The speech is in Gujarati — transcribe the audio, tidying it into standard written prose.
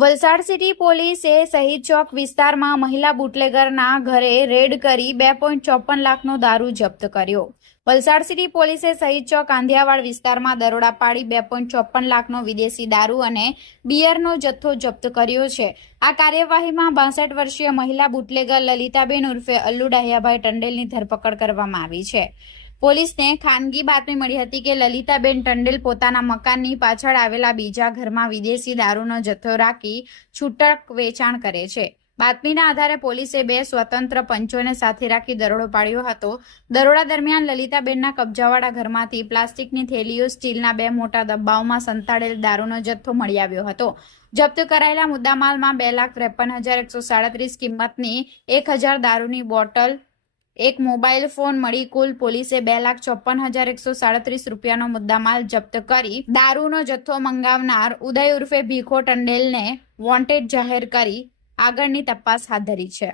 વલસાડ સિટી પોલીસે શહીદ ચોક વિસ્તારમાં મહિલા બુટલેગરના ઘરે રેડ કરી 2.54 લાખનો દારૂ જપ્ત કર્યો। વલસાડ સિટી પોલીસે શહીદ ચોક આંધિયાવાડ વિસ્તારમાં દરોડા પાડી 2.54 લાખનો વિદેશી દારૂ અને બિયરનો જથ્થો જપ્ત કર્યો છે। આ કાર્યવાહીમાં 62 વર્ષીય મહિલા બુટલેગર લલિતાબેન ઉર્ફે અલ્લુ ડાહ્યાભાઈ ટંડેલની ધરપકડ કરવામાં આવી છે। પોલીસને ખાનગી બાતમી મળી હતી કે લલિતાબેન ટંડેલ પોતાના મકાનની પાછળ આવેલા બીજા ઘરમાં વિદેશી દારૂનો જથ્થો રાખી છૂટક વેચાણ કરે છે। બાતમીના આધારે પોલીસે 2 સ્વતંત્ર પંચોને સાથે રાખી દરોડો પાડ્યો હતો। દરોડા દરમિયાન લલિતાબેનના કબજાવાળા ઘરમાંથી પ્લાસ્ટિકની થેલીઓ, સ્ટીલના 2 મોટા ડબ્બાઓમાં સંતાડેલ દારૂનો જથ્થો મળી આવ્યો હતો। જપ્ત કરાયેલા મુદ્દામાલમાં 2,53,137 કિંમતની 1,000 દારૂની બોટલ, એક મોબાઈલ ફોન મળી કુલ પોલીસે 2,54,137 રૂપિયાનો મુદ્દામાલ જપ્ત કરી દારૂનો જથ્થો મંગાવનાર ઉદય ઉર્ફે ભીખો ટંડેલને વોન્ટેડ જાહેર કરી આગળની તપાસ હાથ ધરી છે।